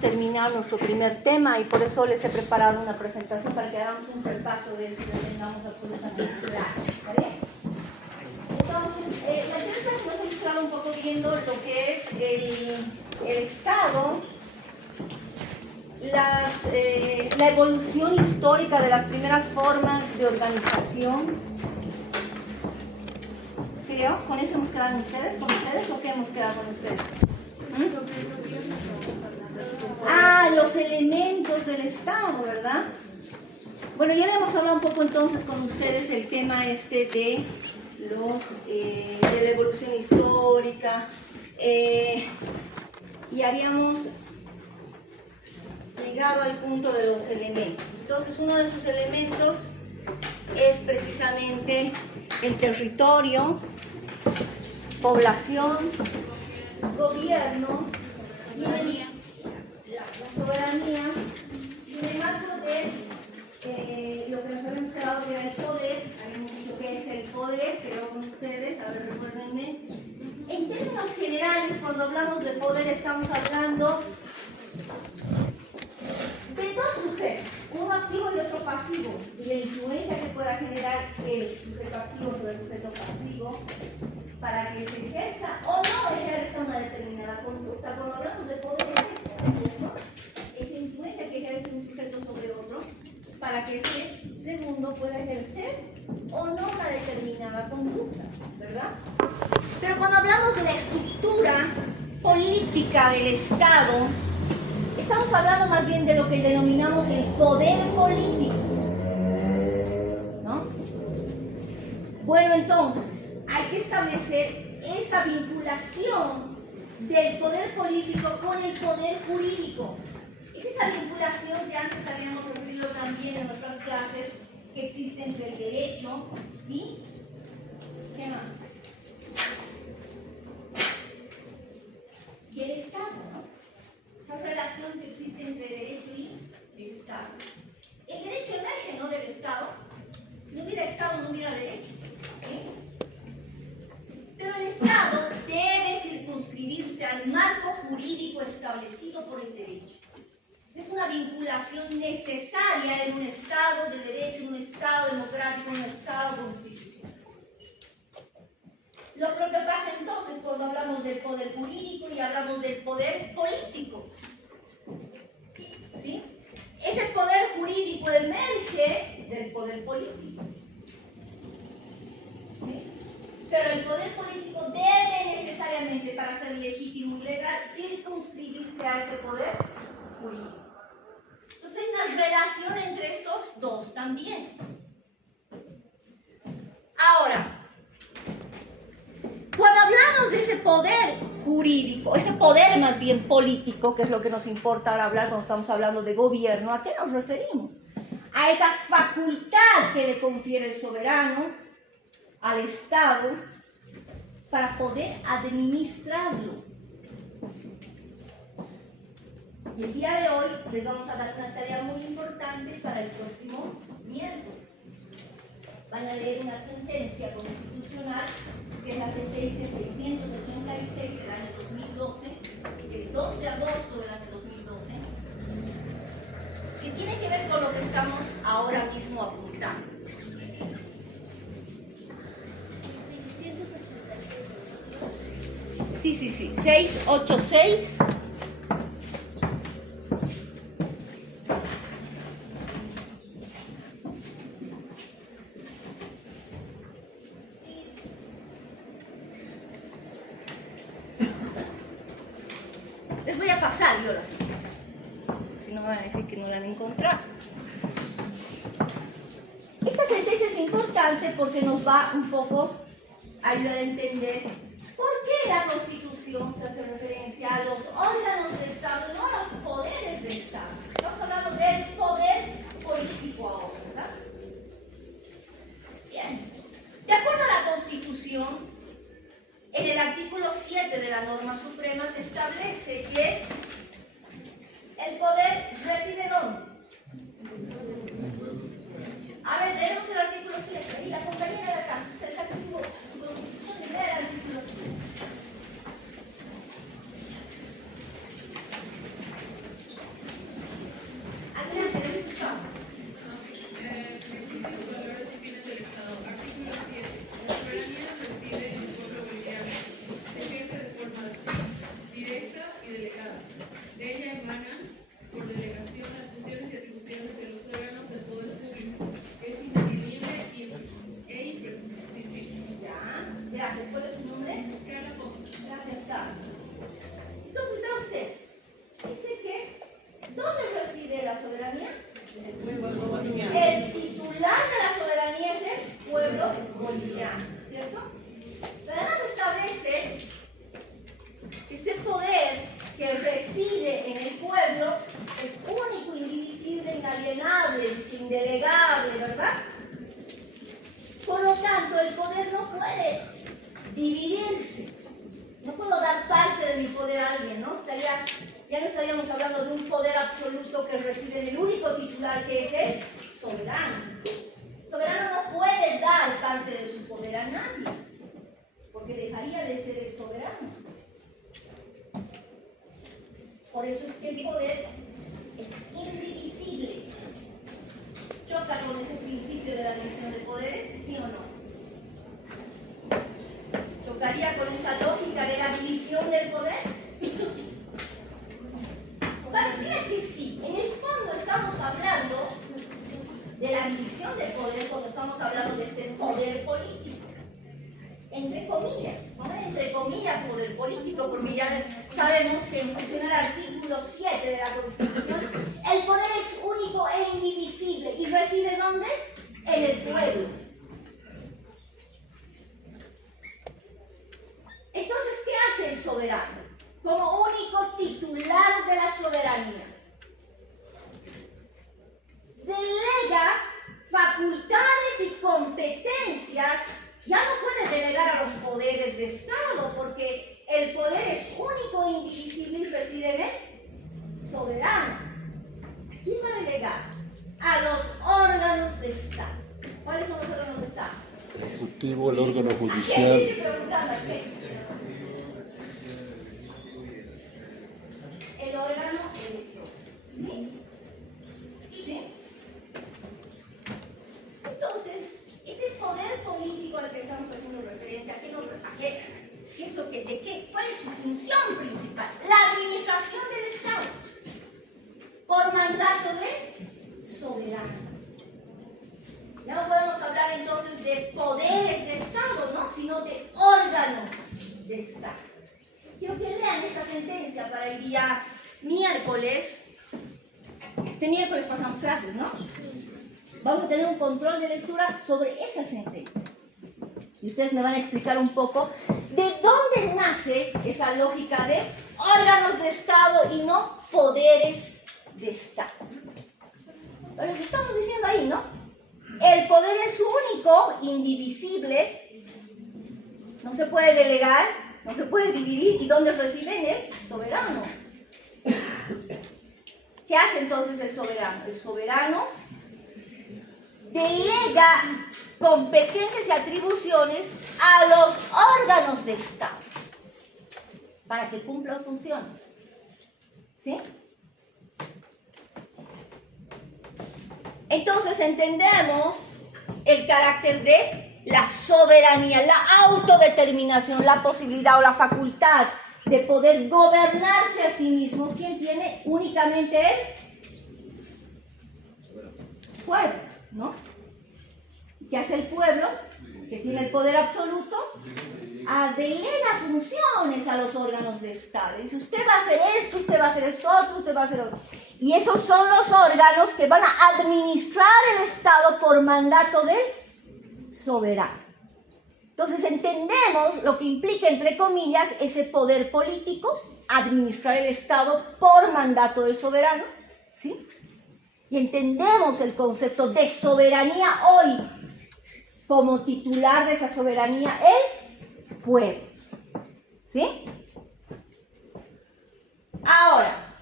terminar nuestro primer tema y por eso les he preparado una presentación para que hagamos un repaso de eso y lo tengamos absolutamente claro. ¿Está bien? Entonces, la idea es que nos hemos quedado un poco viendo lo que es el Estado, la evolución histórica de las primeras formas de organización. Creo, ¿con eso hemos quedado ustedes? ¿Con ustedes o qué hemos quedado con ustedes? Los elementos del Estado, ¿verdad? Bueno, ya habíamos hablado un poco entonces con ustedes el tema de la evolución histórica y habíamos llegado al punto de los elementos. Entonces, uno de esos elementos es precisamente el territorio, población, gobierno y la soberanía, y en el marco de lo que nos habíamos quedado que era el poder, habíamos dicho que es el poder, creo con ustedes, a ver, recuérdenme. En términos generales, cuando hablamos de poder, estamos hablando de dos sujetos, uno activo y otro pasivo, y la influencia que pueda generar el sujeto activo sobre el sujeto pasivo para que se ejerza o no ejerza una determinada conducta. Cuando hablamos de poder es eso, ¿no? Esa influencia que ejerce un sujeto sobre otro para que ese segundo pueda ejercer o no una determinada conducta, ¿verdad? Pero cuando hablamos de la estructura política del Estado, estamos hablando más bien de lo que denominamos el poder político, ¿no? Bueno, entonces, hay que establecer esa vinculación del poder político con el poder jurídico. Es esa vinculación que antes habíamos referido también en nuestras clases que existe entre el derecho y... ¿qué más? Y el Estado, ¿no? Esa relación que existe entre derecho y Estado. El derecho emerge, ¿no?, del Estado. Si no hubiera Estado, no hubiera derecho, ¿sí? Pero el Estado debe circunscribirse al marco jurídico establecido por el derecho. Es una vinculación necesaria en un Estado de derecho, en un Estado democrático, en un Estado constitucional. Lo propio pasa entonces cuando hablamos del poder jurídico y hablamos del poder político. ¿Sí? Ese poder jurídico emerge del poder político. ¿Sí? Pero el poder político debe necesariamente, para ser legítimo y legal, circunscribirse a ese poder jurídico. Entonces hay una relación entre estos dos también. Ahora, cuando hablamos de ese poder jurídico, ese poder más bien político, que es lo que nos importa ahora hablar cuando estamos hablando de gobierno, ¿a qué nos referimos? A esa facultad que le confiere el soberano al Estado para poder administrarlo. Y el día de hoy les vamos a dar una tarea muy importante para el próximo miércoles. Van a leer una sentencia constitucional, que es la sentencia 686 del año 2012, del 2 de agosto del año 2012, que tiene que ver con lo que estamos ahora mismo apuntando. Sí, 686. Les voy a pasar yo las citas, si no me van a decir que no la han encontrado. Esta sentencia es importante porque nos va un poco a ayudar a entender por qué la Constitución se hace referencia a los órganos del Estado y no a los poderes del Estado. Estamos hablando del poder político ahora, ¿verdad? Bien. De acuerdo a la Constitución, en el artículo 7 de la norma suprema se establece que el poder reside ¿dónde? A ver, leemos el artículo 7. Y la compañera de acá, usted saca su Constitución y lee el artículo 7. innegable, ¿verdad? Por lo tanto, el poder no puede dividirse. No puedo dar parte de mi poder a alguien, ¿no? Ya no estaríamos hablando de un poder absoluto que reside en el único titular, que es el soberano. El soberano no puede dar parte de su poder a nadie, porque dejaría de ser el soberano. Por eso es que el poder es indivisible. ¿Choca con ese principio de la división de poderes? ¿Sí o no? ¿Chocaría con esa lógica de la división del poder? Pareciera que sí. En el fondo estamos hablando de la división del poder cuando estamos hablando de este poder político. Entre comillas, ¿no? Entre comillas poder político, porque ya sabemos que en función al artículo 7 de la Constitución, el poder es único e indivisible. ¿Y reside ¿dónde? En el pueblo. Entonces, ¿qué hace el soberano? Como único titular de la soberanía, delega facultades y competencias. Ya no puede delegar a los poderes de Estado, porque el poder es único e indivisible y reside en el soberano. ¿A quién va a delegar? A los órganos de Estado. ¿Cuáles son los órganos de Estado? El Ejecutivo, el órgano judicial. ¿A qué? ¿A qué? El órgano electoral. ¿Sí? ¿Sí? Entonces, ese poder político al que estamos haciendo referencia, ¿cuál es su función principal? La administración del Estado, por mandato de soberano. Ya no podemos hablar entonces de poderes de Estado, ¿no? Sino de órganos de Estado. Quiero que lean esa sentencia para el día miércoles. Este miércoles pasamos clases, ¿no? Vamos a tener un control de lectura sobre esa sentencia. Y ustedes me van a explicar un poco de dónde nace esa lógica de órganos de Estado y no poderes de Estado. Les estamos diciendo ahí, ¿no? El poder es único, indivisible, no se puede delegar, no se puede dividir. ¿Y dónde reside? En el soberano. ¿Qué hace entonces el soberano? El soberano delega competencias y atribuciones a los órganos de Estado para que cumplan funciones. ¿Sí? Entonces entendemos el carácter de la soberanía, la autodeterminación, la posibilidad o la facultad de poder gobernarse a sí mismo. ¿Quién tiene? Únicamente el pueblo, ¿no? ¿Qué hace el pueblo? Que tiene el poder absoluto, delega funciones a los órganos de Estado. Dice, usted va a hacer esto, usted va a hacer esto otro, usted va a hacer otro. Y esos son los órganos que van a administrar el Estado por mandato del soberano. Entonces entendemos lo que implica, entre comillas, ese poder político, administrar el Estado por mandato del soberano, ¿sí? Y entendemos el concepto de soberanía hoy, como titular de esa soberanía, el pueblo. ¿Sí? Ahora,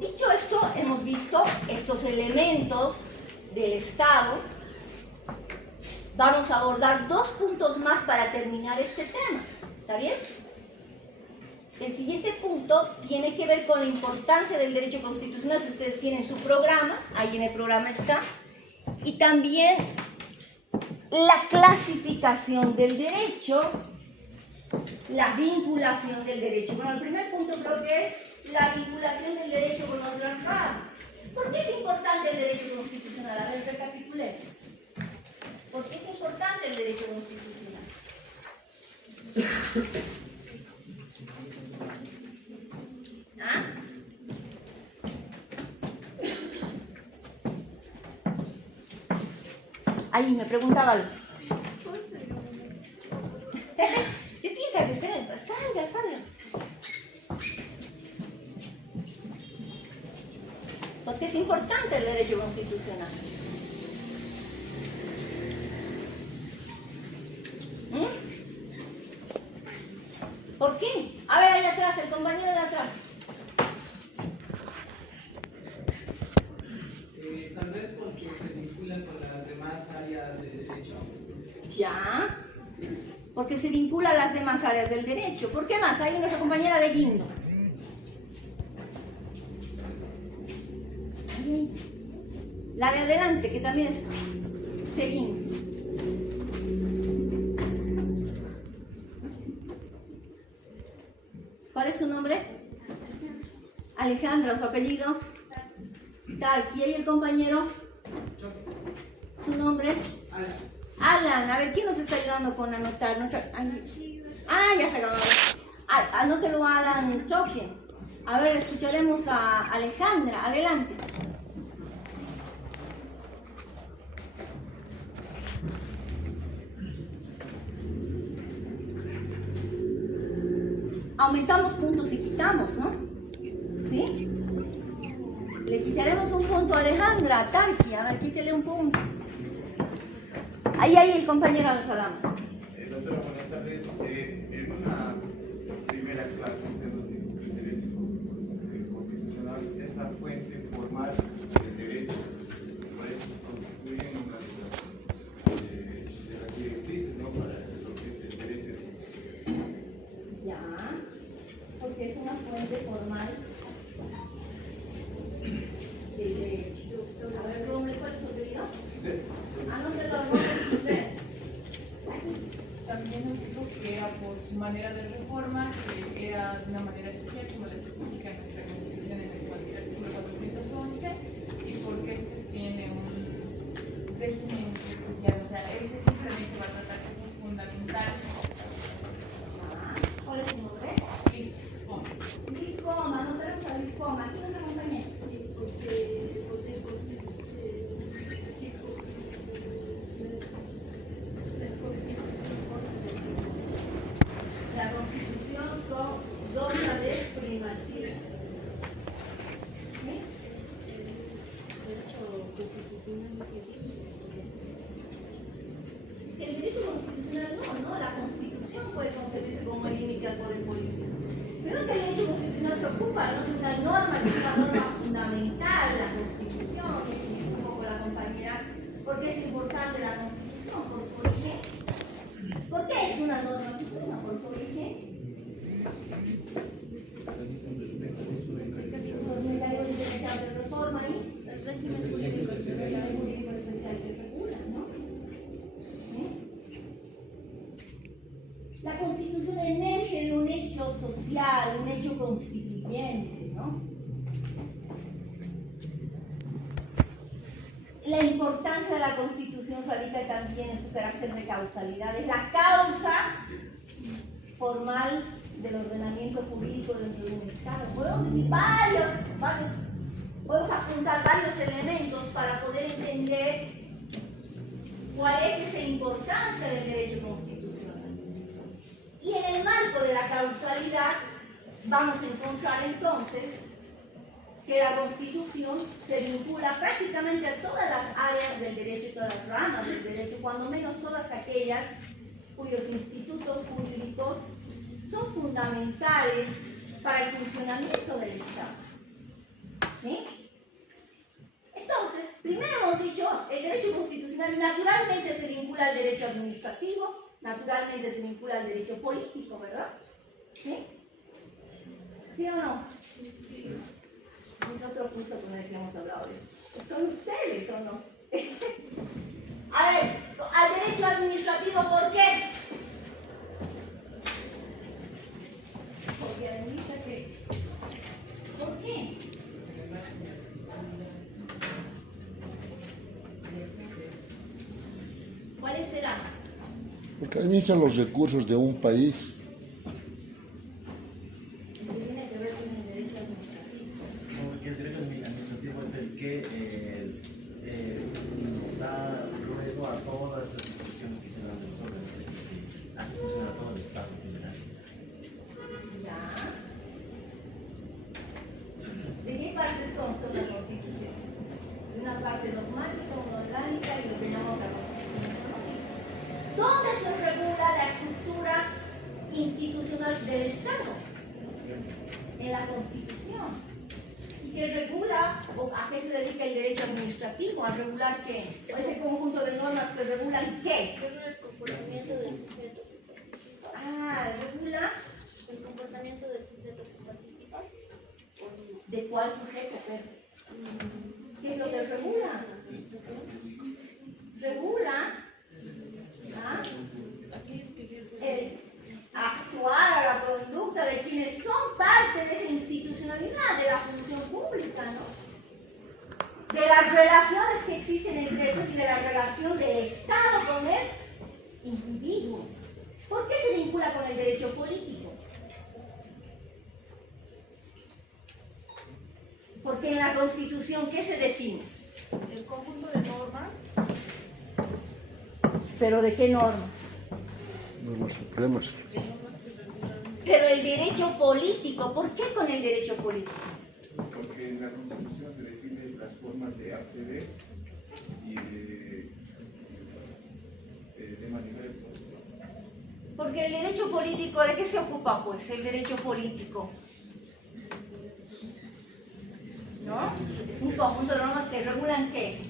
dicho esto, hemos visto estos elementos del Estado. Vamos a abordar 2 puntos más para terminar este tema. ¿Está bien? El siguiente punto tiene que ver con la importancia del derecho constitucional. Si ustedes tienen su programa, ahí en el programa está. Y también la clasificación del derecho, la vinculación del derecho. Bueno, el primer punto creo que es la vinculación del derecho con otras ramas. ¿Por qué es importante el derecho constitucional? A ver, recapitulemos. ¿Por qué es importante el derecho constitucional? ¿Ah? Ahí me preguntaba algo. ¿Qué piensa que esperen? Salga. Porque es importante el derecho constitucional. ¿Por qué? A ver, ahí atrás, el compañero de atrás. Tal vez porque se vinculan con las demás áreas de derecho. Ya. Porque se vincula a las demás áreas del derecho. ¿Por qué más? Ahí nuestra compañera de Guindo. La de adelante, que también es de Guindo. ¿Cuál es su nombre? Alejandra, ¿su apellido? Tarqui. ¿Y ahí el compañero? ¿Su nombre? Alan. A ver, ¿quién nos está ayudando con anotar? Ya se acabó. Anótelo a Alan Chokin. A ver, escucharemos a Alejandra. Adelante. Aumentamos puntos y quitamos, ¿no? ¿Sí? Le quitaremos un punto a Alejandra, Tarqui. A ver, quítele un punto. Ahí el compañero Al-Salam. Doctora, buenas tardes. En una primera clase de los derecho constitucional es la fuente formal del derecho. Por eso se constituyen una de las directrices, ¿no?, para lo que es el derecho. Ya, porque es una fuente formal del derecho. A ver, Rome, ¿cuál es su apellido? Sí. Anótelo al nombre de usted. También nos dijo que era por su manera de reforma, que era de una manera especial, como la especifica en nuestra Constitución en el artículo 411, y porque este tiene un régimen especial, o sea, este simplemente va a tratar cosas fundamentales. ¿Cuál es su nombre? Listo. Liz Coma, no tenemos a Liz Coma. ¿Aquí nos acompaña? Sí, la Constitución goza de primacía. ¿Sí? Es que el derecho constitucional no, la Constitución puede concebirse como el límite al poder político. Pero que el derecho constitucional se ocupa, ¿no?, de una norma que es una norma fundamental, la Constitución, y dice un poco la compañera, ¿por qué es importante la Constitución? Por su origen. ¿Por qué es una norma suprema? Por su origen. Los mecanismos de reforma y el régimen jurídico especial que regula, ¿no? ¿Sí? La Constitución emerge de un hecho social, un hecho constituyente, ¿no? La importancia de la Constitución radica también en su carácter de causalidad. Es la causa formal del ordenamiento jurídico dentro de un Estado. Podemos decir podemos apuntar varios elementos para poder entender cuál es esa importancia del derecho constitucional. Y en el marco de la causalidad vamos a encontrar entonces que la Constitución se vincula prácticamente a todas las áreas del derecho y todas las ramas del derecho, cuando menos todas aquellas cuyos institutos jurídicos son fundamentales para el funcionamiento del Estado. ¿Sí? Entonces, primero hemos dicho, el derecho constitucional naturalmente se vincula al derecho administrativo, naturalmente se vincula al derecho político, ¿verdad? ¿Sí? ¿Sí o no? Sí. Es otro punto con el que hemos hablado de esto. ¿Son ustedes o no? A ver, al derecho administrativo, ¿por qué? Porque administra qué. ¿Por qué? ¿Cuáles serán? Porque administran los recursos de un país. Tiene que ver con el derecho administrativo. Porque el derecho administrativo es el que da ruego a todas las disposiciones que se dan de los órganos, es el que hace funcionar a todo el Estado en general. Ya. ¿De qué partes consta la Constitución? una parte dogmática, una orgánica y lo que llamamos la Constitución económica. ¿Dónde se regula la estructura institucional del Estado? En la Constitución. ¿Y qué regula, o a qué se dedica el derecho administrativo? ¿A regular qué? ¿O ese conjunto de normas que regulan qué? Regula el comportamiento del sujeto. Regula El comportamiento del sujeto que participa. de cuál sujeto, ¿qué es lo que regula? Regula el actuar a la conducta de quienes son parte de esa institucionalidad, de la función pública, ¿no? De las relaciones que existen entre ellos y de la relación del Estado con el individuo. ¿Por qué se vincula con el derecho político? Porque en la Constitución, ¿qué se define? El conjunto de normas. ¿Pero de qué normas? Normas supremas. Pero el derecho político, ¿por qué con el derecho político? Porque en la Constitución se definen las formas de acceder y de manejar el poder. Porque el derecho político, ¿de qué se ocupa pues el derecho político? ¿No? Es un conjunto de normas que regulan ¿qué?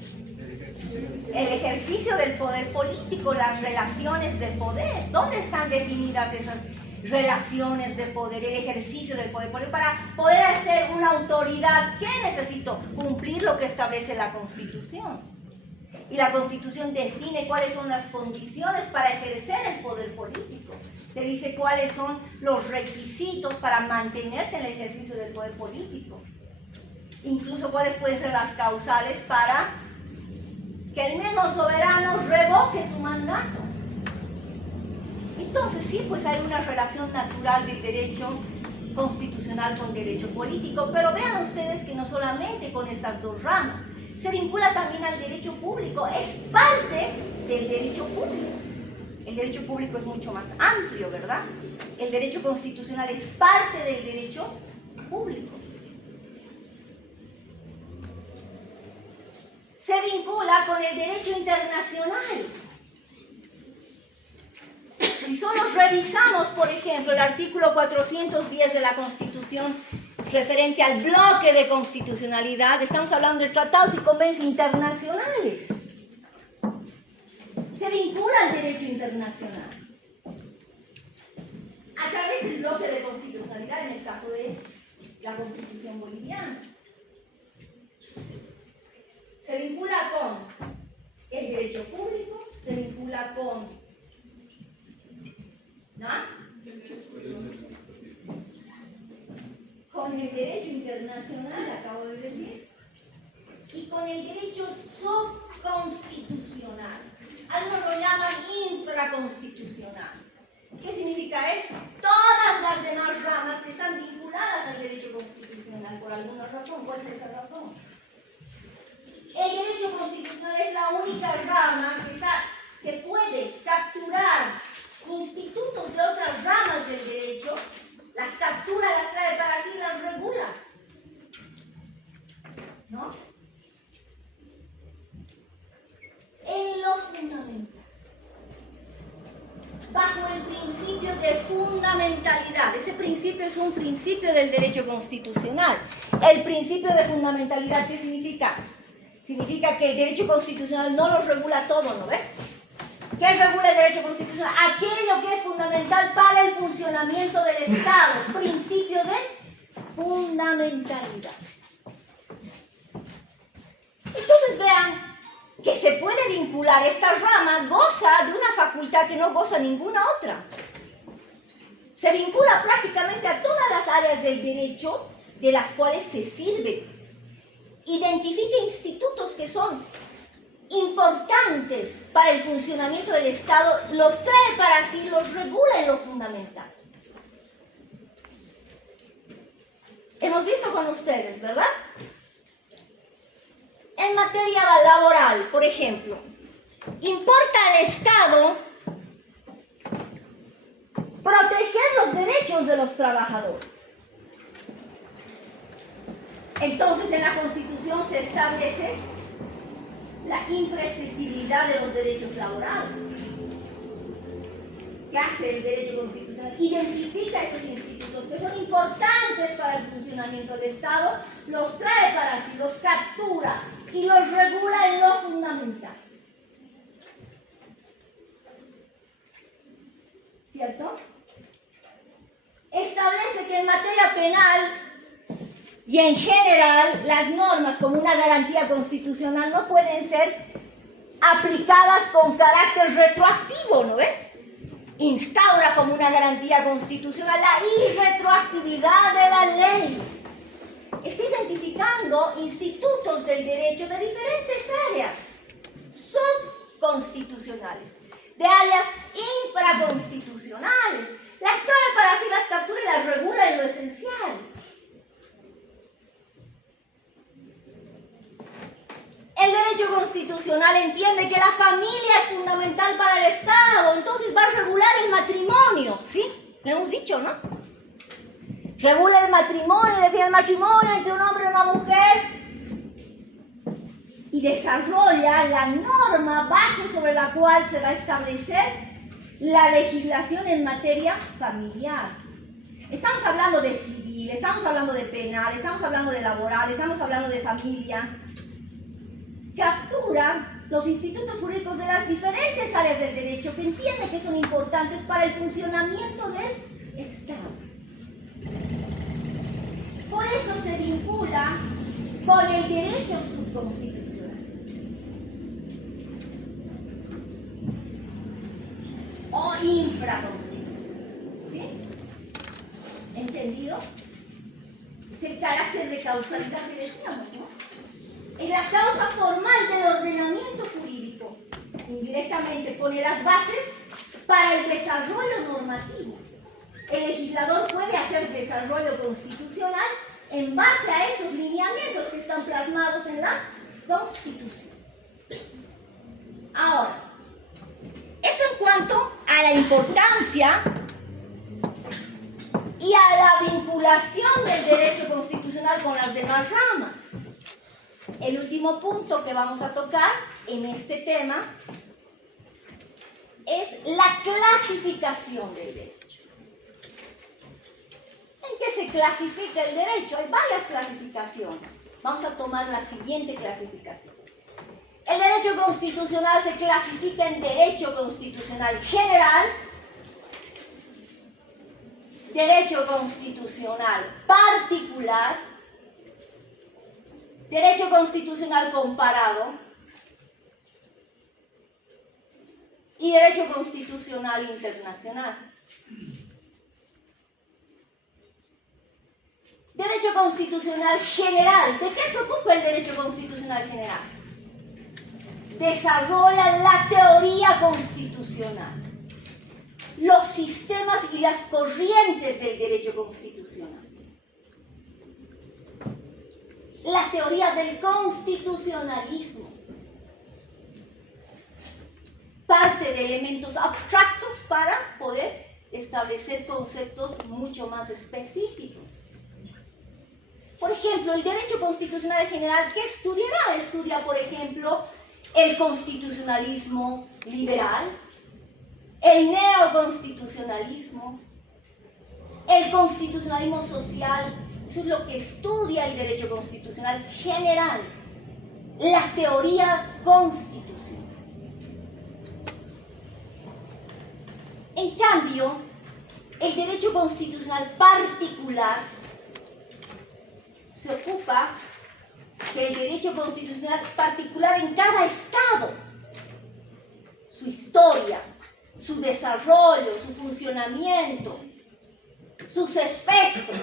El ejercicio del poder político, las relaciones de poder. ¿Dónde están definidas esas relaciones de poder, el ejercicio del poder político? Para poder ser una autoridad, ¿qué necesito? Cumplir lo que establece la Constitución. Y la Constitución define cuáles son las condiciones para ejercer el poder político. Te dice cuáles son los requisitos para mantenerte en el ejercicio del poder político. Incluso cuáles pueden ser las causales para que el mismo soberano revoque tu mandato. Entonces sí, pues hay una relación natural del derecho constitucional con derecho político, pero vean ustedes que no solamente con estas dos ramas, se vincula también al derecho público, es parte del derecho público. El derecho público es mucho más amplio, ¿verdad? El derecho constitucional es parte del derecho público. Se vincula con el derecho internacional. Si solo revisamos, por ejemplo, el artículo 410 de la Constitución referente al bloque de constitucionalidad, estamos hablando de tratados y convenios internacionales. Se vincula al derecho internacional a través del bloque de constitucionalidad en el caso de la Constitución boliviana. Se vincula con el derecho público, se vincula con el derecho internacional, acabo de decir, y con el derecho subconstitucional. Algunos lo llaman infraconstitucional. ¿Qué significa eso? Todas las demás ramas que están vinculadas al derecho constitucional por alguna razón. ¿Cuál es esa razón? El derecho constitucional es la única rama que puede capturar institutos de otras ramas del derecho, las captura, las trae para sí, las regula. ¿No? En lo fundamental. Bajo el principio de fundamentalidad. Ese principio es un principio del derecho constitucional. El principio de fundamentalidad, ¿qué significa? Significa que el derecho constitucional no lo regula todo, ¿no ves? ¿Qué regula el derecho constitucional? Aquello que es fundamental para el funcionamiento del Estado. Principio de fundamentalidad. Entonces vean que se puede vincular, esta rama goza de una facultad que no goza ninguna otra. Se vincula prácticamente a todas las áreas del derecho de las cuales se sirve. Identifica institutos que son importantes para el funcionamiento del Estado, los trae para sí, los regula en lo fundamental. Hemos visto con ustedes, ¿verdad? En materia laboral, por ejemplo, importa al Estado proteger los derechos de los trabajadores. Entonces en la Constitución se establece la imprescriptibilidad de los derechos laborales. ¿Qué hace el derecho constitucional? Identifica esos institutos que son importantes para el funcionamiento del Estado, los trae para sí, los captura y los regula en lo fundamental. ¿Cierto? Establece que en materia penal y en general las normas como una garantía constitucional no pueden ser aplicadas con carácter retroactivo, ¿no ves? Instaura como una garantía constitucional la irretroactividad de la ley. Está identificando institutos del derecho de diferentes áreas subconstitucionales, de áreas infraconstitucionales. Las trae para sí, las captura y las regula en lo esencial. El derecho constitucional entiende que la familia es fundamental para el Estado, entonces va a regular el matrimonio, ¿sí? Le hemos dicho, ¿no? Regula el matrimonio, define el matrimonio entre un hombre y una mujer y desarrolla la norma base sobre la cual se va a establecer la legislación en materia familiar. Estamos hablando de civil, estamos hablando de penal, estamos hablando de laboral, estamos hablando de familia. Captura los institutos jurídicos de las diferentes áreas del derecho que entiende que son importantes para el funcionamiento del Estado. Por eso se vincula con el derecho subconstitucional. O infraconstitucional. ¿Sí? ¿Entendido? Es el carácter de causalidad que decíamos, ¿no? Es la causa formal del ordenamiento jurídico. Indirectamente pone las bases para el desarrollo normativo. El legislador puede hacer desarrollo constitucional en base a esos lineamientos que están plasmados en la Constitución. Ahora, eso en cuanto a la importancia y a la vinculación del derecho constitucional con las demás ramas. El último punto que vamos a tocar en este tema es la clasificación del derecho. ¿En qué se clasifica el derecho? Hay varias clasificaciones. Vamos a tomar la siguiente clasificación. El derecho constitucional se clasifica en derecho constitucional general, derecho constitucional particular, derecho constitucional comparado y derecho constitucional internacional. Derecho constitucional general. ¿De qué se ocupa el derecho constitucional general? Desarrolla la teoría constitucional, los sistemas y las corrientes del derecho constitucional. La teoría del constitucionalismo parte de elementos abstractos para poder establecer conceptos mucho más específicos. Por ejemplo, el derecho constitucional general, ¿qué estudiará? Estudia, por ejemplo, el constitucionalismo liberal, el neoconstitucionalismo, el constitucionalismo social. Eso es lo que estudia el derecho constitucional general, la teoría constitucional. En cambio, el derecho constitucional particular se ocupa del derecho constitucional particular en cada estado, su historia, su desarrollo, su funcionamiento, sus efectos.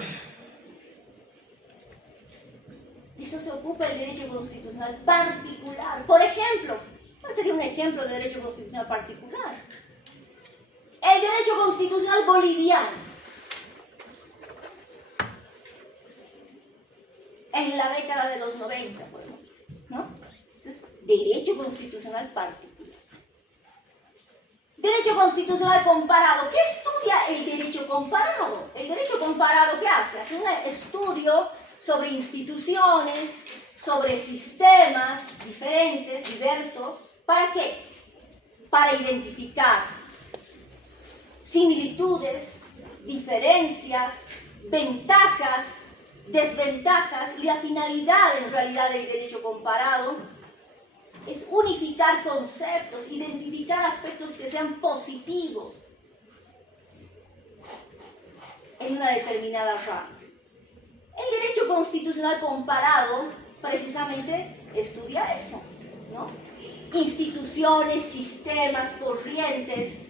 Eso se ocupa el derecho constitucional particular. Por ejemplo, ¿cuál sería un ejemplo de derecho constitucional particular? El derecho constitucional boliviano. En la década de los 90, podemos decir, ¿no? Entonces, derecho constitucional particular. Derecho constitucional comparado. ¿Qué estudia el derecho comparado? El derecho comparado, ¿qué hace? Hace un estudio sobre instituciones, sobre sistemas diferentes, diversos. ¿Para qué? Para identificar similitudes, diferencias, ventajas, desventajas, y la finalidad en realidad del derecho comparado es unificar conceptos, identificar aspectos que sean positivos en una determinada rama. El derecho constitucional comparado precisamente estudia eso, ¿no? Instituciones, sistemas, corrientes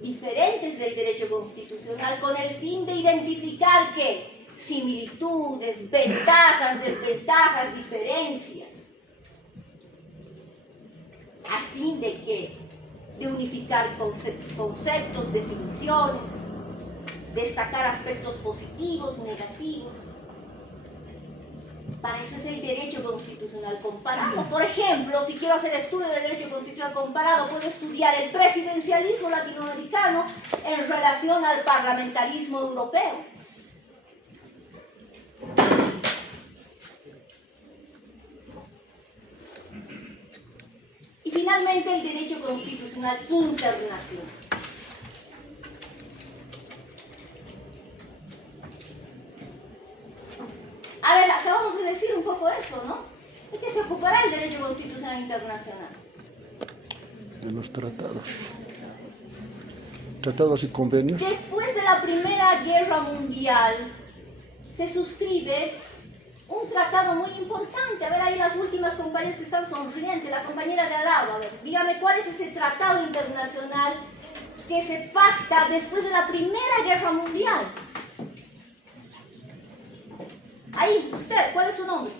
diferentes del derecho constitucional con el fin de identificar ¿qué? Similitudes, ventajas, desventajas, diferencias. ¿A fin de qué? De unificar conceptos, definiciones, destacar aspectos positivos, negativos. Para eso es el derecho constitucional comparado. Por ejemplo, si quiero hacer estudio de derecho constitucional comparado, puedo estudiar el presidencialismo latinoamericano en relación al parlamentarismo europeo. Y finalmente el derecho constitucional internacional. A ver, acabamos de decir un poco eso, ¿no? ¿De qué se ocupará el derecho constitucional internacional? De los tratados. Tratados y convenios. Después de la Primera Guerra Mundial, se suscribe un tratado muy importante. A ver, ahí las últimas compañeras que están sonrientes, la compañera de al lado, a ver, dígame cuál es ese tratado internacional que se pacta después de la Primera Guerra Mundial. Ahí, usted, ¿cuál es su nombre?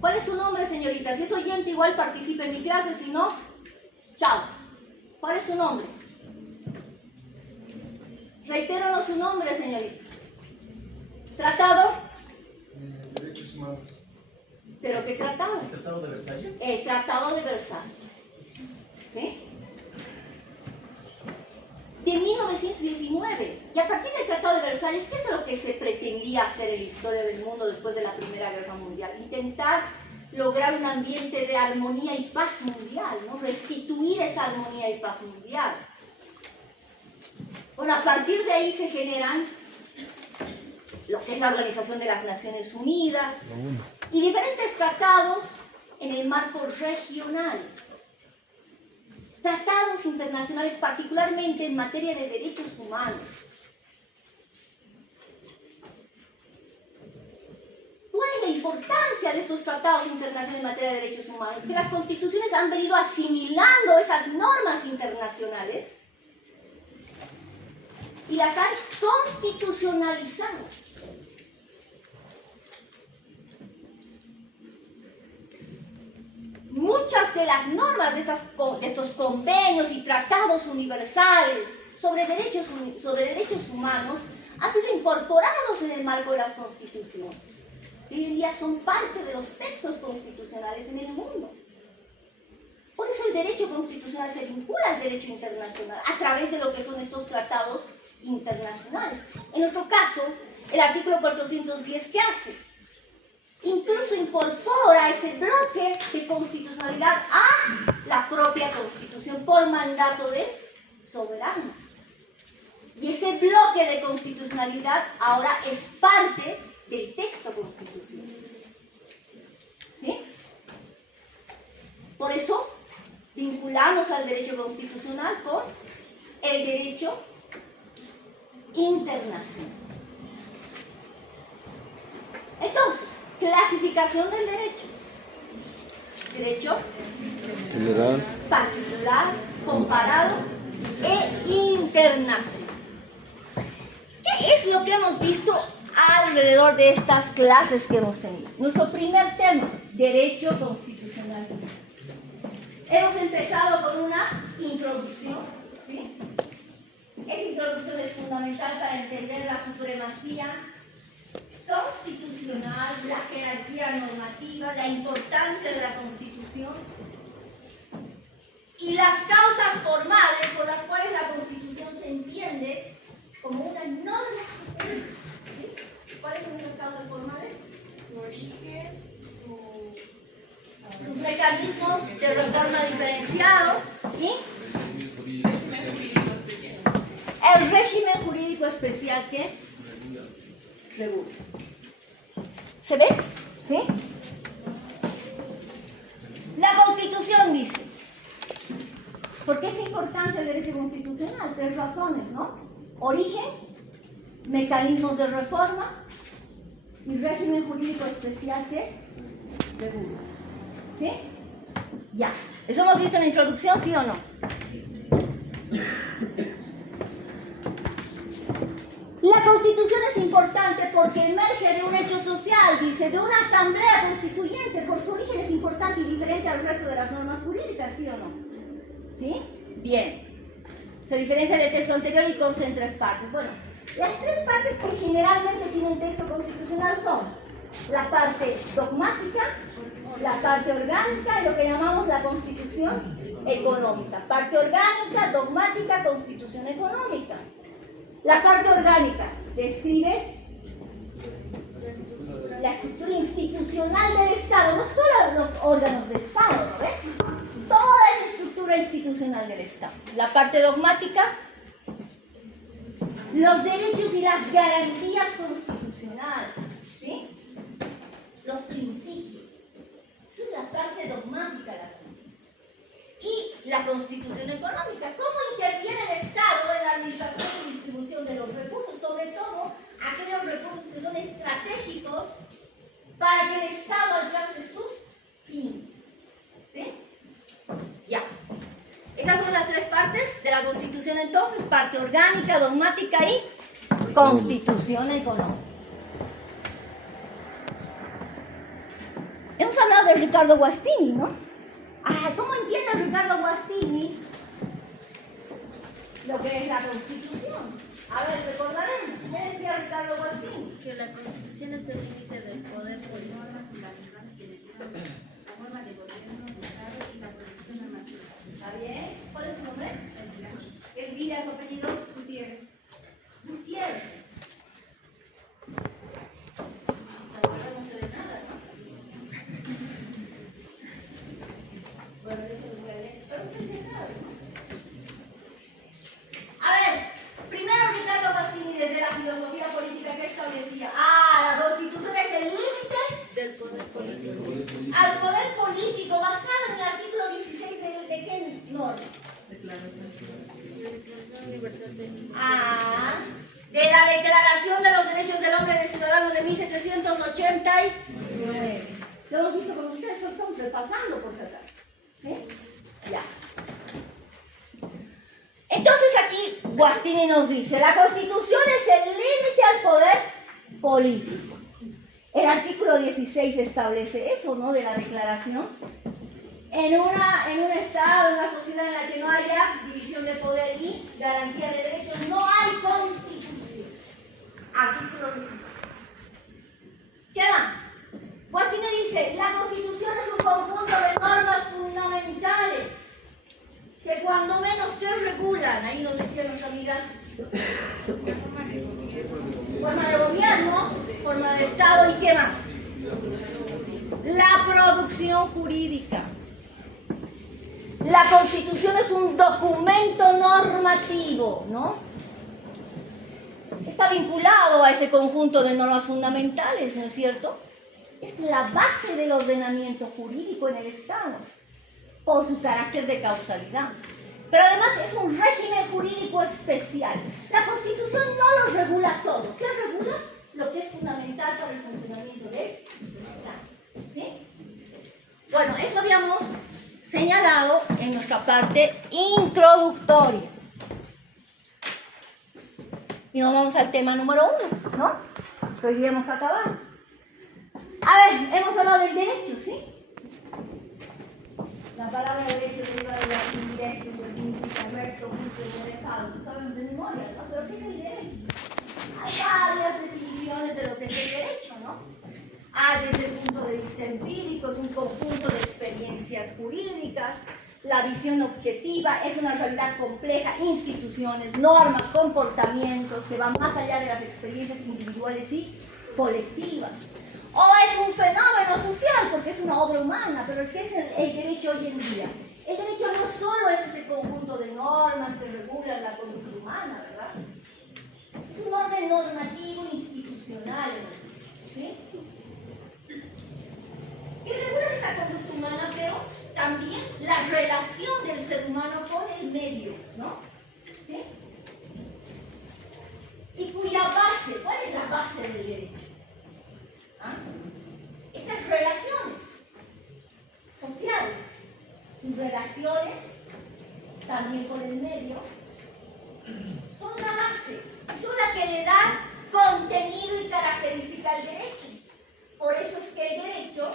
¿Cuál es su nombre, señorita? Si es oyente, igual participe en mi clase, si no, chao. ¿Cuál es su nombre? Reitéranos su nombre, señorita. ¿Tratado? Derechos humanos. ¿Pero qué tratado? ¿El Tratado de Versalles? El Tratado de Versalles. ¿Sí? De 1919. Y a partir del Tratado de Versalles, ¿qué es lo que se pretendía hacer en la historia del mundo después de la Primera Guerra Mundial? Intentar lograr un ambiente de armonía y paz mundial, ¿no? Restituir esa armonía y paz mundial. Bueno, a partir de ahí se generan lo que es la Organización de las Naciones Unidas y diferentes tratados en el marco regional. Tratados internacionales, particularmente en materia de derechos humanos. ¿Cuál es la importancia de estos tratados internacionales en materia de derechos humanos? Que las constituciones han venido asimilando esas normas internacionales y las han constitucionalizado. Muchas de las normas de estos convenios y tratados universales sobre derechos humanos han sido incorporados en el marco de las constituciones. Y hoy en día son parte de los textos constitucionales en el mundo. Por eso el derecho constitucional se vincula al derecho internacional a través de lo que son estos tratados internacionales. En nuestro caso, el artículo 410, ¿qué hace? Incluso incorpora ese bloque de constitucionalidad a la propia Constitución por mandato del soberano. Y ese bloque de constitucionalidad ahora es parte del texto constitucional. ¿Sí? Por eso vinculamos al derecho constitucional con el derecho internacional. Entonces, clasificación del derecho. Derecho General. particular, comparado e internacional. ¿Qué es lo que hemos visto alrededor de estas clases que hemos tenido? Nuestro primer tema, derecho constitucional. Hemos empezado con una introducción, ¿sí? Esa introducción es fundamental para entender la supremacía constitucional, la jerarquía normativa, la importancia de la Constitución y las causas formales por las cuales la Constitución se entiende como una norma suprema. ¿Sí? ¿Cuáles son esas causas formales? mecanismos de reforma diferenciados y el régimen jurídico especial que regula. ¿Se ve? ¿Sí? La Constitución dice, ¿por qué es importante el derecho constitucional? 3 razones, ¿no? Origen, mecanismos de reforma y régimen jurídico especial que regula. ¿Sí? Ya. ¿Eso hemos visto en la introducción, sí o no? La Constitución es importante porque emerge de un hecho social, dice, de una asamblea constituyente. Por su origen es importante y diferente al resto de las normas jurídicas, ¿sí o no? ¿Sí? Bien. Se diferencia del texto anterior y consta en 3 partes. Bueno, las 3 partes que generalmente tiene un texto constitucional son la parte dogmática, la parte orgánica y lo que llamamos la Constitución económica. Parte orgánica, dogmática, Constitución económica. La parte orgánica describe la estructura institucional del Estado, no solo los órganos del Estado, ¿no ven? Toda esa estructura institucional del Estado. La parte dogmática, los derechos y las garantías constitucionales, ¿sí? Los principios. Esa es la parte dogmática de la Constitución. Y la Constitución económica, ¿cómo interviene el Estado en la administración y distribución de los recursos? Sobre todo aquellos recursos que son estratégicos para que el Estado alcance sus fines. ¿Sí? Ya. Estas son las 3 partes de la Constitución entonces, parte orgánica, dogmática y Constitución económica. Hemos hablado de Ricardo Guastini, ¿no? ¿Cómo entiende Ricardo Guastini lo que es la Constitución? A ver, recordaremos. ¿Qué decía Ricardo Guastini? Que la Constitución es el límite del poder por normas y las normas que definen la forma de gobierno del Estado y la producción normativa. ¿Está bien? ¿Cuál es su nombre? Elvira, ¿su apellido? Gutiérrez. Gutiérrez. Ahora no se ve nada, ¿no? Bueno, eso lo voy a leer. Pero usted sí sabe, ¿no? A ver, primero Ricardo Guastini desde la filosofía política que establecía. La Constitución es el límite Del poder político. al poder político basado en el artículo 16 de qué norma. Declaración Universal de De la Declaración de los Derechos del Hombre y del Ciudadano de 1789. Lo hemos visto con ustedes, lo estamos repasando por si acaso. ¿Sí? Ya. Entonces aquí Guastini nos dice, la Constitución es el límite al poder político. El artículo 16 establece eso, ¿no? De la Declaración. En un Estado, en una sociedad en la que no haya división de poder y garantía de derechos, no hay Constitución. Artículo 16. ¿Qué más? Guastini dice, la Constitución es un conjunto de normas fundamentales que cuando menos que regulan, ahí nos decía nuestra amiga, forma de gobierno, forma de Estado y qué más. La producción jurídica. La Constitución es un documento normativo, ¿no? Está vinculado a ese conjunto de normas fundamentales, ¿no es cierto? Es la base del ordenamiento jurídico en el Estado, por su carácter de causalidad. Pero además es un régimen jurídico especial. La Constitución no lo regula todo. ¿Qué regula? Lo que es fundamental para el funcionamiento del Estado. ¿Sí? Bueno, eso habíamos señalado en nuestra parte introductoria. Y nos vamos al tema número 1, ¿no? Que hoy hemos acabado. A ver, hemos hablado del derecho, ¿sí? La palabra derecho deriva de latín directo, que significa recto, justo, interesado. Eso saben de memoria, ¿no? Pero ¿qué es el derecho? Hay varias definiciones de lo que es el derecho, ¿no? Desde el punto de vista empírico, es un conjunto de experiencias jurídicas. La visión objetiva es una realidad compleja, instituciones, normas, comportamientos que van más allá de las experiencias individuales y colectivas. O es un fenómeno social, porque es una obra humana, pero ¿qué es el derecho hoy en día? El derecho no solo es ese conjunto de normas que regulan la conducta humana, ¿verdad? Es un orden normativo institucional, ¿sí? Que regula esa conducta humana, pero también la relación del ser humano con el medio, ¿no? ¿Sí? Y cuya base, ¿cuál es la base del derecho? ¿Ah? Esas relaciones sociales, sus relaciones también con el medio, son la base, son las que le dan contenido y característica al derecho. Por eso es que el derecho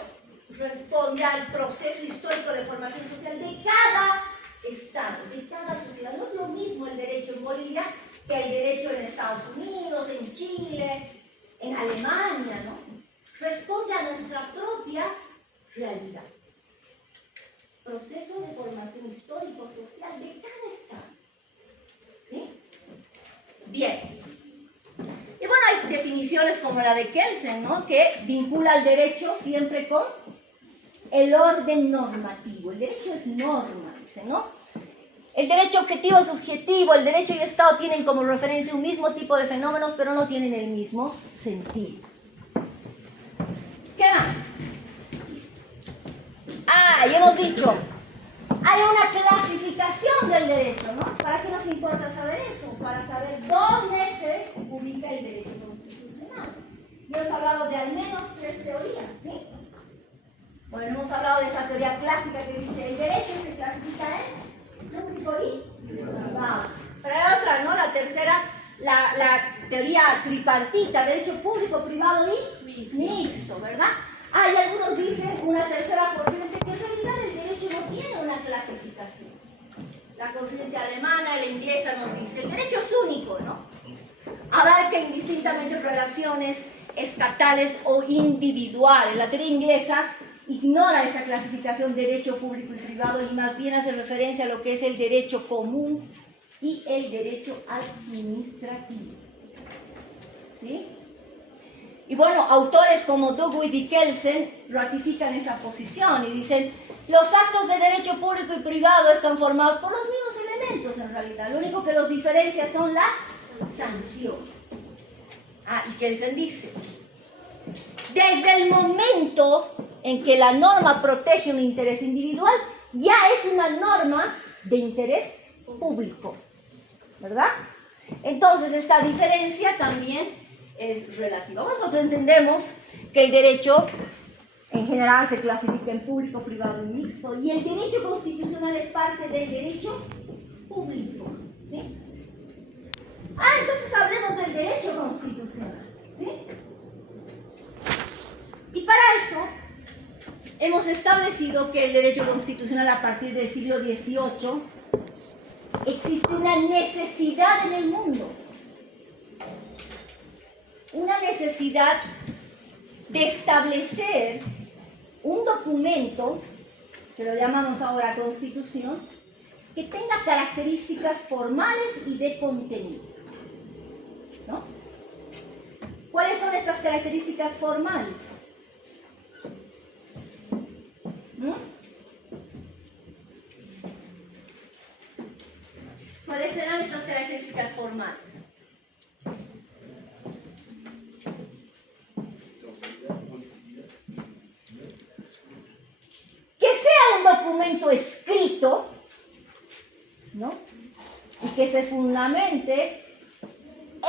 responde al proceso histórico de formación social de cada Estado, de cada sociedad. No es lo mismo el derecho en Bolivia que el derecho en Estados Unidos, en Chile, en Alemania, ¿no? Responde a nuestra propia realidad. Proceso de formación histórico-social de cada Estado. ¿Sí? Bien. Y bueno, hay definiciones como la de Kelsen, ¿no? Que vincula el derecho siempre con el orden normativo. El derecho es norma, dice, ¿no? El derecho objetivo subjetivo, el derecho y el Estado tienen como referencia un mismo tipo de fenómenos, pero no tienen el mismo sentido. ¿Qué más? Y hemos dicho, hay una clasificación del derecho, ¿no? ¿Para qué nos importa saber eso? Para saber dónde se ubica el derecho constitucional. Y hemos hablado de al menos 3 teorías, ¿sí? Bueno, hemos hablado de esa teoría clásica que dice el derecho se clasifica en público y privado. Pero hay otra, ¿no? La tercera, la teoría tripartita, derecho público, privado y mixto, ¿verdad? Hay algunos dicen, una tercera corriente, que en realidad el derecho no tiene una clasificación. La corriente alemana, la inglesa nos dice, el derecho es único, ¿no? Abarca indistintamente relaciones estatales o individuales. La teoría inglesa ignora esa clasificación derecho público y privado y más bien hace referencia a lo que es el derecho común y el derecho administrativo. ¿Sí? Y bueno, autores como Dugwit y Kelsen ratifican esa posición y dicen, los actos de derecho público y privado están formados por los mismos elementos en realidad. Lo único que los diferencia son la sanción. Y Kelsen dice, desde el momento en que la norma protege un interés individual, ya es una norma de interés público, ¿verdad? Entonces, esta diferencia también es relativa. Nosotros entendemos que el derecho en general se clasifica en público, privado y mixto, y el derecho constitucional es parte del derecho público, ¿sí? Entonces hablemos del derecho constitucional, ¿sí? Y para eso hemos establecido que el derecho constitucional a partir del siglo XVIII existe una necesidad en el mundo. Una necesidad de establecer un documento, que lo llamamos ahora Constitución, que tenga características formales y de contenido, ¿no? ¿Cuáles son estas características formales? ¿Cuáles serán estas características formales? Que sea un documento escrito, ¿no? Y que se fundamente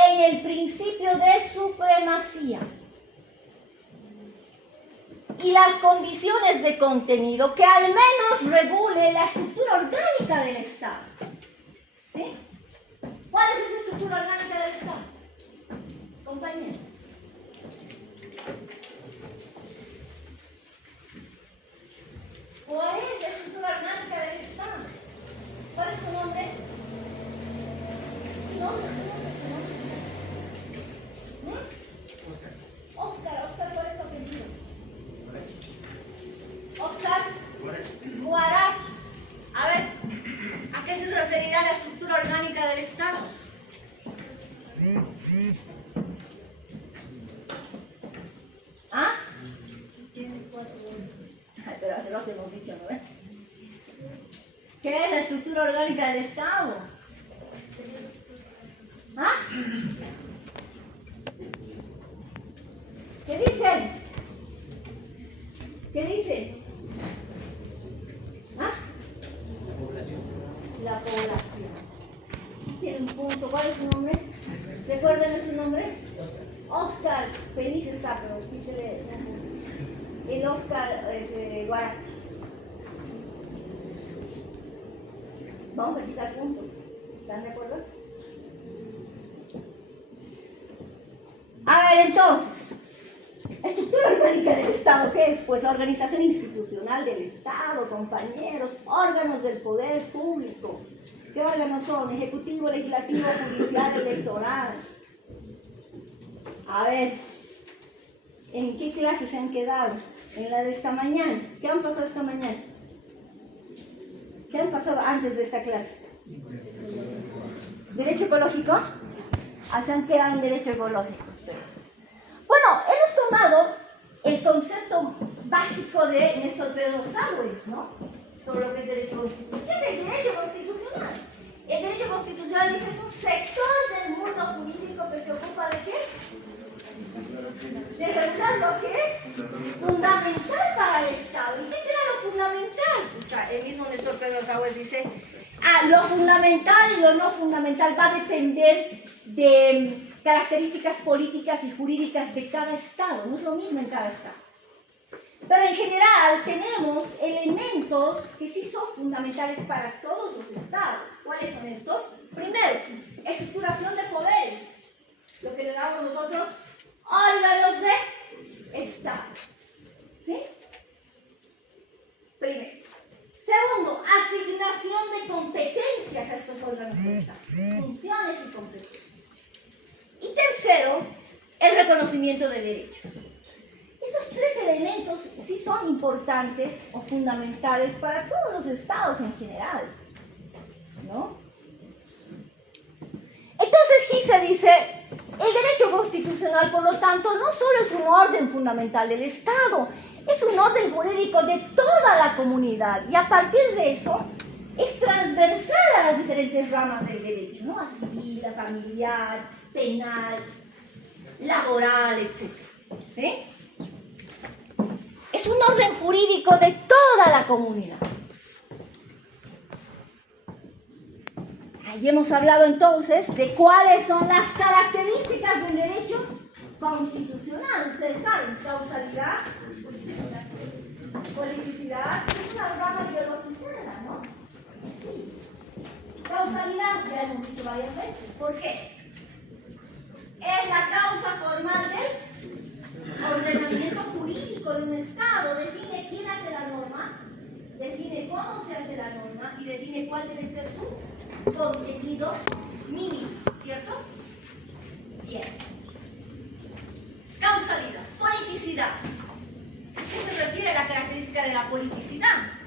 en el principio de supremacía y las condiciones de contenido que al menos regule la estructura orgánica del Estado. ¿Sí? ¿Cuál es esa estructura orgánica del Estado? Compañeros. ¿Cuál es la estructura orgánica del Estado? ¿Cuál es su nombre? ¿Su nombre? Oscar, ¿cuál es su apellido? Oscar Guarachi. A ver, ¿a qué se referirá la estructura orgánica del Estado? pero hace rato hemos dicho, ¿no ves? ¿Qué es la estructura orgánica del Estado? ¿Ah? ¿Qué dice? ¿Qué dice? ¿Ah? La población. Tiene un punto. ¿Cuál es su nombre? ¿Recuerdan su nombre? Oscar. Feliz está, pero quítele un punto. El Oscar es Guara. Vamos a quitar puntos. ¿Están de acuerdo? A ver, entonces, estructura orgánica del Estado, ¿qué es? Pues la organización institucional del Estado, compañeros, órganos del poder público. ¿Qué órganos son? Ejecutivo, legislativo, judicial, electoral. A ver, ¿en qué clase se han quedado? En la de esta mañana. ¿Qué han pasado esta mañana? ¿Qué han pasado antes de esta clase? ¿Derecho ecológico? Se han quedado en derecho ecológico ustedes. Bueno, hemos tomado el concepto básico de Néstor Pedro Sáuez, ¿no? Sobre lo que es derecho constitucional. ¿Qué es el derecho constitucional? El derecho constitucional dice es un sector del mundo jurídico que se ocupa de qué? De realizar lo que es fundamental para el Estado. ¿Y qué será lo fundamental? Escucha, el mismo Néstor Pedro Sáuez dice, lo fundamental y lo no fundamental va a depender de características políticas y jurídicas de cada Estado. No es lo mismo en cada Estado. Pero en general tenemos elementos que sí son fundamentales para todos los Estados. ¿Cuáles son estos? Primero, estructuración de poderes. Lo que le damos nosotros órganos de Estado. ¿Sí? Primero. Segundo, asignación de competencias a estos órganos de Estado. Funciones y competencias. Y tercero, el reconocimiento de derechos. Esos tres elementos sí son importantes o fundamentales para todos los estados en general, ¿no? Entonces Gise dice, el derecho constitucional, por lo tanto, no solo es un orden fundamental del Estado, es un orden jurídico de toda la comunidad y a partir de eso es transversal a las diferentes ramas del derecho, ¿no? A civil, a familiar, penal, laboral, etc. ¿Sí? Es un orden jurídico de toda la comunidad. Ahí hemos hablado entonces de cuáles son las características del derecho constitucional. Ustedes saben, causalidad, politicidad, es una rama biologizada, ¿no? Sí. Causalidad, ya hemos dicho varias veces. ¿Por qué? Es la causa formal del ordenamiento jurídico de un Estado. Define quién hace la norma, define cómo se hace la norma y define cuál debe ser su contenido mínimo, ¿cierto? Bien. Causalidad, politicidad. ¿A qué se refiere la característica de la politicidad?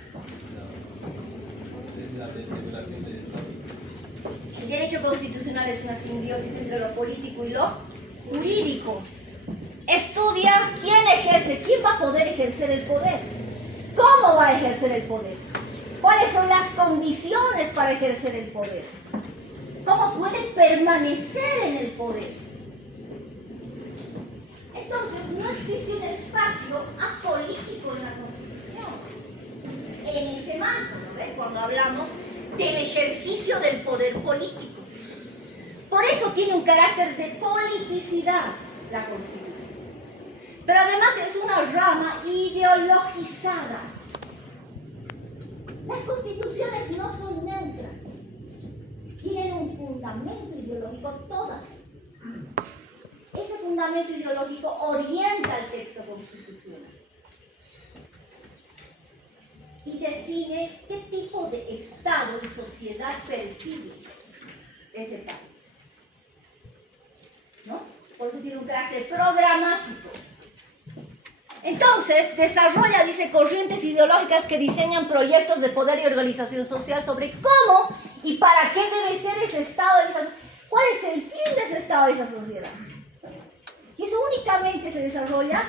El derecho constitucional es una simbiosis entre lo político y lo jurídico. Estudia quién ejerce, quién va a poder ejercer el poder, cómo va a ejercer el poder, cuáles son las condiciones para ejercer el poder, cómo puede permanecer en el poder. Entonces, no existe un espacio apolítico en la Constitución. En ese marco, ¿no ven? Cuando hablamos del ejercicio del poder político. Por eso tiene un carácter de politicidad la Constitución. Pero además es una rama ideologizada. Las constituciones no son neutras. Tienen un fundamento ideológico todas. Ese fundamento ideológico orienta el texto constitucional y define qué tipo de Estado y sociedad percibe ese país. ¿No? Por eso tiene un carácter programático. Entonces, desarrolla, dice, corrientes ideológicas que diseñan proyectos de poder y organización social sobre cómo y para qué debe ser ese Estado y esa sociedad. ¿Cuál es el fin de ese Estado y esa sociedad? Y eso únicamente se desarrolla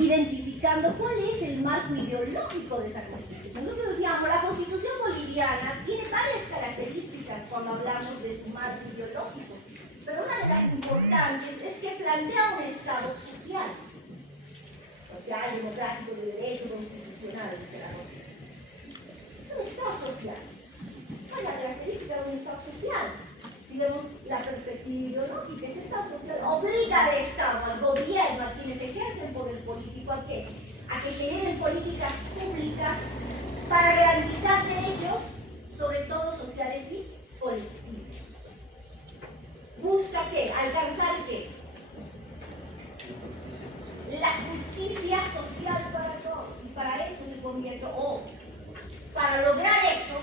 identificando cuál es el marco ideológico de esa Constitución. Nosotros decíamos, la Constitución boliviana tiene varias características cuando hablamos de su marco ideológico, pero una de las importantes es que plantea un Estado social, democrático, de derecho, constitucional, dice la Constitución. Es un Estado social. ¿Cuál es la característica de un Estado social? Si vemos la perspectiva ideológica, ese Estado social obliga al Estado, al gobierno, a quienes ejercen poder político, ¿a qué? A que generen políticas públicas para garantizar derechos, sobre todo sociales y colectivos. ¿Busca qué? ¿Alcanzar qué? La justicia social para todos. Y para eso se convierte, para lograr eso,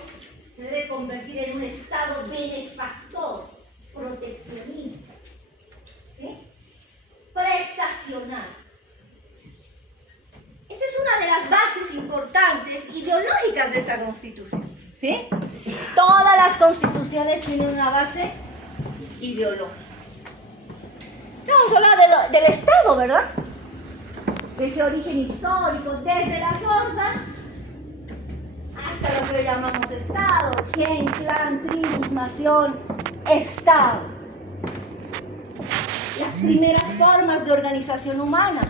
se debe convertir en un Estado benefactor, proteccionista, ¿sí? Prestacional. Esta es una de las bases importantes ideológicas de esta Constitución, ¿sí? Todas las constituciones tienen una base ideológica. Vamos a hablar del Estado, ¿verdad? Ese origen histórico, desde las hordas hasta lo que llamamos Estado, gen, clan, tribus, nación, Estado. Las primeras formas de organización humana,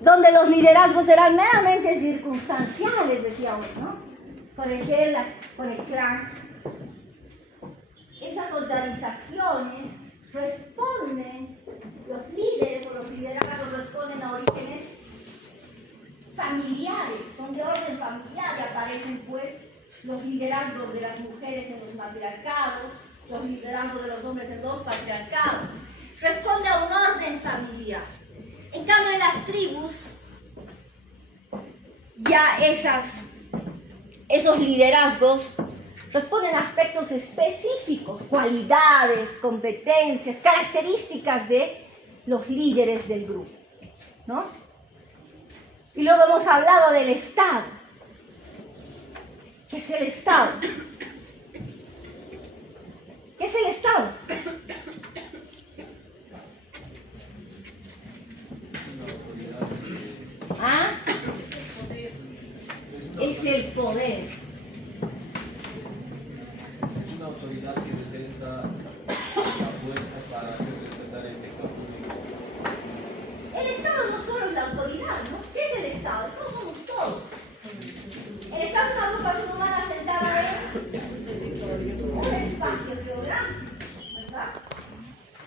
donde los liderazgos eran meramente circunstanciales, decíamos, ¿no? Con el gen, con el clan. Esas organizaciones responden, los líderes o los liderazgos responden a orígenes familiares, son de orden familiar y aparecen pues los liderazgos de las mujeres en los matriarcados, los liderazgos de los hombres en los patriarcados. Responde a un orden familiar. En cambio en las tribus, ya esos liderazgos responden a aspectos específicos, cualidades, competencias, características de los líderes del grupo, ¿no? Y luego hemos hablado del Estado. ¿Qué es el Estado? ¿Qué es el Estado? ¿Ah? Es el poder. Es una autoridad que detenta la fuerza para representar el sector público. El Estado no solo es la autoridad, ¿no? ¿Qué es el Estado? El Estado somos todos. El Estado es una agrupación humana sentada en un espacio geográfico, ¿verdad?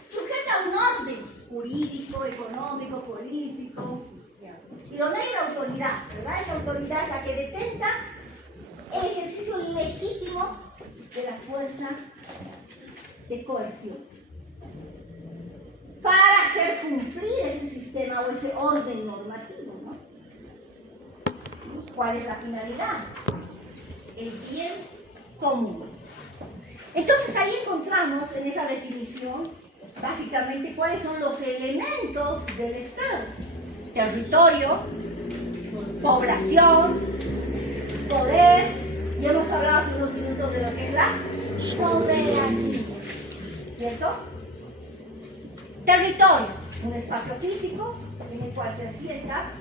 Sujeta a un orden jurídico, económico, político, y donde hay una autoridad, ¿verdad? Esa autoridad es la que detenta el ejercicio legítimo de la fuerza de coerción para hacer cumplir ese sistema o ese orden normativo, ¿no? ¿Cuál es la finalidad? El bien común. Entonces ahí encontramos en esa definición básicamente cuáles son los elementos del Estado: territorio, población, poder, y hemos hablado hace unos minutos de lo que es la soberanía, ¿cierto? Territorio, un espacio físico en el cual se asienta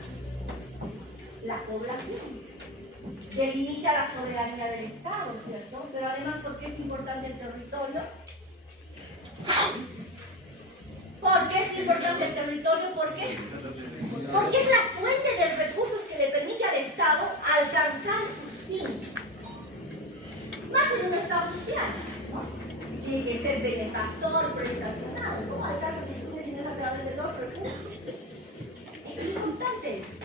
la población. Delimita la soberanía del Estado, ¿cierto? Pero además, ¿por qué es importante el territorio? ¿Por qué es importante el territorio? ¿Por qué? Porque es la fuente de recursos que le permite al Estado alcanzar sus fines. Más en un Estado social, ¿no? Tiene que ser benefactor, prestacional. ¿Cómo alcanza sus fines si no es a través de los recursos? Es importante eso.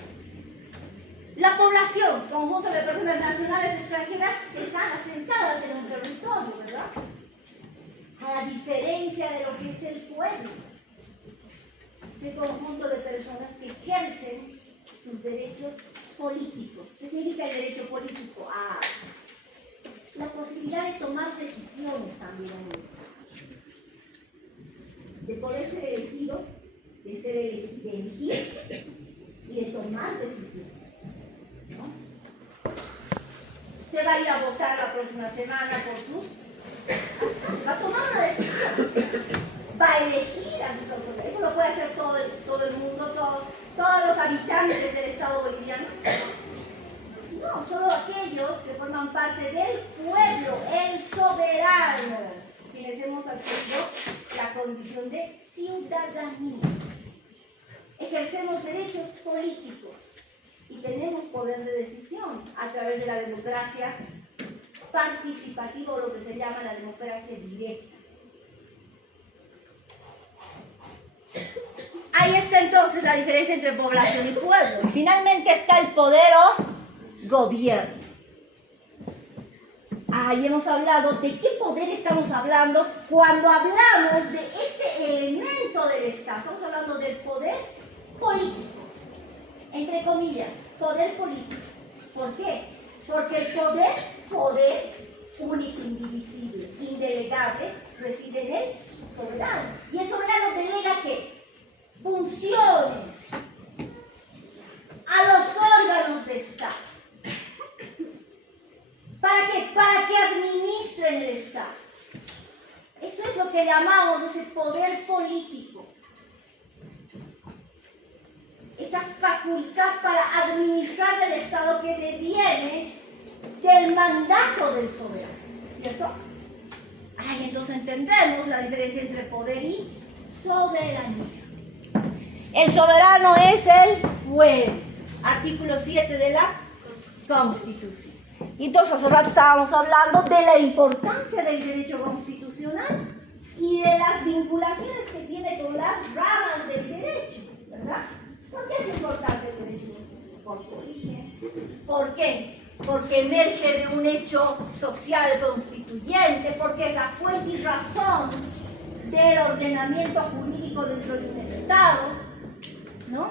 La población, conjunto de personas nacionales extranjeras que están asentadas en un territorio, ¿verdad? A la diferencia de lo que es el pueblo. Ese conjunto de personas que ejercen sus derechos políticos. ¿Qué significa el derecho político? La posibilidad de tomar decisiones también en el Estado. De poder ser elegido, de elegir y de tomar decisiones, ¿no? Usted va a ir a votar la próxima semana por sus... Va a tomar una decisión. Va a elegir a sus autoridades. Eso lo puede hacer todo el mundo, todos los habitantes del Estado boliviano. No, solo aquellos que forman parte del pueblo, el soberano, quienes hemos adquirido la condición de ciudadanía. Ejercemos derechos políticos y tenemos poder de decisión a través de la democracia participativa o lo que se llama la democracia directa. Ahí está entonces la diferencia entre población y pueblo. Y finalmente está el poder o gobierno. Ahí hemos hablado de qué poder estamos hablando cuando hablamos de este elemento del Estado. Estamos hablando del poder político, entre comillas, poder político. ¿Por qué? Porque el poder único, indivisible, indelegable, reside en el soberano. Y el soberano delega ¿qué? Funciones a los órganos de Estado. ¿Para qué? Para que administren el Estado. Eso es lo que llamamos ese poder político. Esa facultad para administrar el Estado que deviene del mandato del soberano. ¿Cierto? Ahí entonces entendemos la diferencia entre poder y soberanía. El soberano es el pueblo. Artículo 7 de la Constitución. Y entonces hace rato estábamos hablando de la importancia del derecho constitucional y de las vinculaciones que tiene con las ramas del derecho, ¿verdad? ¿Por qué es importante el derecho constitucional? Por su origen. ¿Por qué? Porque emerge de un hecho social constituyente, porque es la fuente y razón del ordenamiento jurídico dentro de un Estado, ¿no?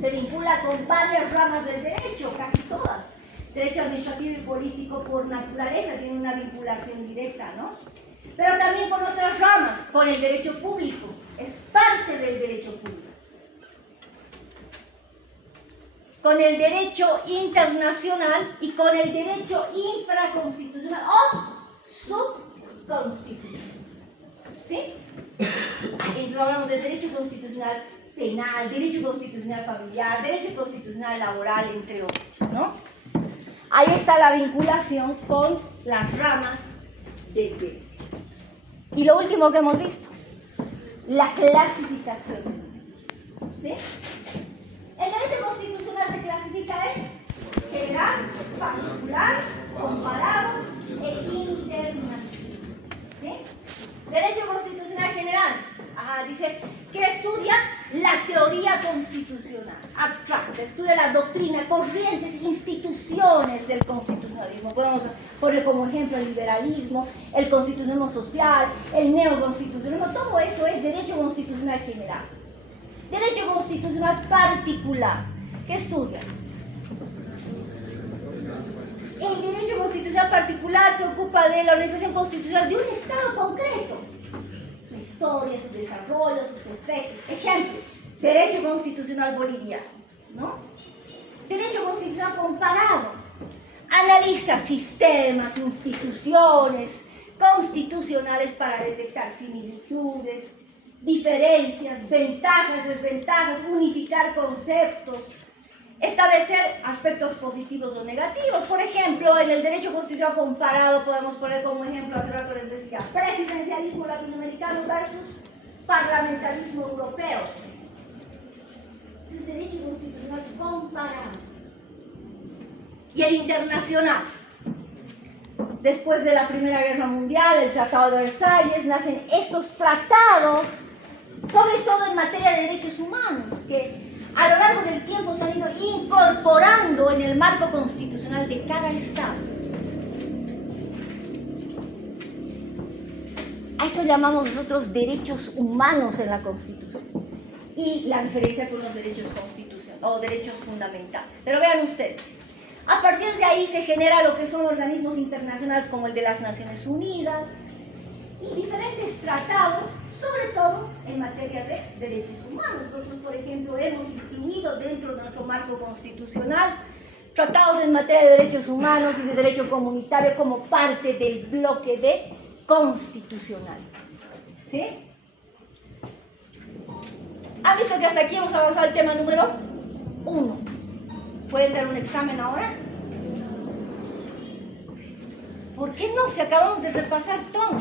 Se vincula con varias ramas del derecho, casi todas. Derecho administrativo y político por naturaleza tiene una vinculación directa, ¿no? Pero también con otras ramas, con el derecho público, es parte del derecho público. Con el derecho internacional y con el derecho infraconstitucional o subconstitucional. ¿Sí? Entonces hablamos del derecho constitucional penal, derecho constitucional familiar, derecho constitucional laboral, entre otros, ¿no? Ahí está la vinculación con las ramas del derecho. Y lo último que hemos visto, la clasificación. ¿Sí? El derecho constitucional se clasifica en general, particular, comparado e internacional. ¿Sí? Derecho constitucional general. Dice que estudia la teoría constitucional, abstracta, estudia la doctrina, corrientes, instituciones del constitucionalismo. Podemos poner como ejemplo el liberalismo, el constitucionalismo social, el neoconstitucionalismo, todo eso es derecho constitucional general. Derecho constitucional particular, ¿qué estudia? El derecho constitucional particular se ocupa de la organización constitucional de un Estado concreto. Su historia, su desarrollo, sus efectos. Ejemplo, derecho constitucional boliviano, ¿no? Derecho constitucional comparado. Analiza sistemas, instituciones constitucionales para detectar similitudes, diferencias, ventajas, desventajas, unificar conceptos, establecer aspectos positivos o negativos. Por ejemplo, en el derecho constitucional comparado podemos poner como ejemplo, hace rato les decía, presidencialismo latinoamericano versus parlamentarismo europeo. Es el derecho constitucional comparado. Y el internacional. Después de la Primera Guerra Mundial, el Tratado de Versalles, nacen estos tratados, sobre todo en materia de derechos humanos, que a lo largo del tiempo se han ido incorporando en el marco constitucional de cada Estado. A eso llamamos nosotros derechos humanos en la Constitución. Y la diferencia con los derechos constitucionales o derechos fundamentales. Pero vean ustedes, a partir de ahí se genera lo que son organismos internacionales como el de las Naciones Unidas y diferentes tratados, sobre todo en materia de derechos humanos. Nosotros, por ejemplo, hemos incluido dentro de nuestro marco constitucional tratados en materia de derechos humanos y de derecho comunitario como parte del bloque de constitucional. ¿Sí? ¿Han visto que hasta aquí hemos avanzado el tema número 1? ¿Pueden dar un examen ahora? ¿Por qué no? Si acabamos de repasar todo.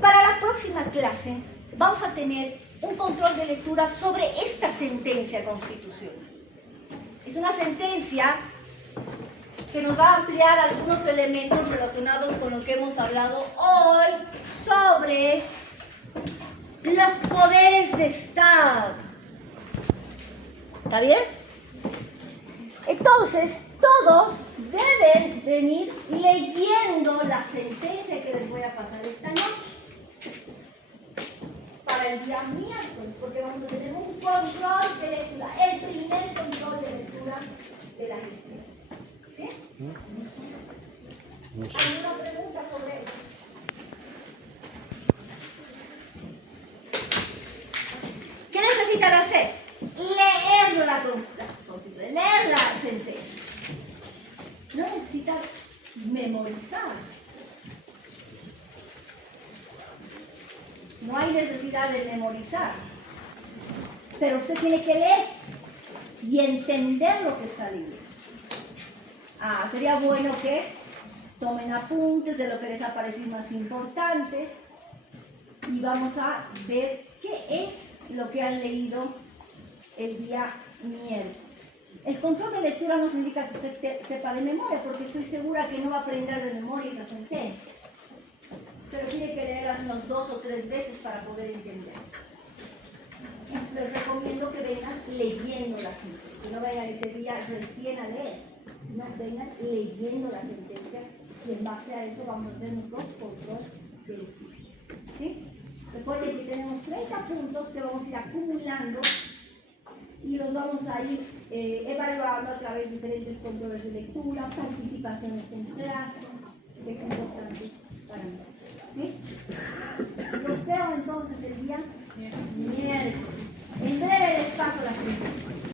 Para la próxima clase vamos a tener un control de lectura sobre esta sentencia constitucional. Es una sentencia que nos va a ampliar algunos elementos relacionados con lo que hemos hablado hoy sobre los poderes de Estado. ¿Está bien? Entonces, todos deben venir leyendo la sentencia que les voy a pasar esta noche. Para el día miércoles, porque vamos a tener un control de lectura, el primer control de lectura de la gestión. ¿Sí? ¿Alguna pregunta sobre eso? ¿Qué necesitan hacer? Leer la Constitución, leer la sentencia. No necesitan memorizar. No hay necesidad de memorizar. Pero usted tiene que leer y entender lo que está leyendo. Sería bueno que tomen apuntes de lo que les ha parecido más importante y vamos a ver qué es lo que han leído el día miércoles. El control de lectura no significa que usted sepa de memoria, porque estoy segura que no va a aprender de memoria esa sentencia. Pero tiene que leerlas unas 2 o 3 veces para poder entender. Entonces les recomiendo que vengan leyendo la sentencia, que no vengan ese día recién a leer, sino vengan leyendo la sentencia y en base a eso vamos a hacer nuestro control de lectura. ¿Sí? Recuerden que tenemos 30 puntos que vamos a ir acumulando y los vamos a ir evaluando a través de diferentes controles de lectura, participaciones en clase, que es importante para nosotros. ¿Sí? Yo espero entonces el día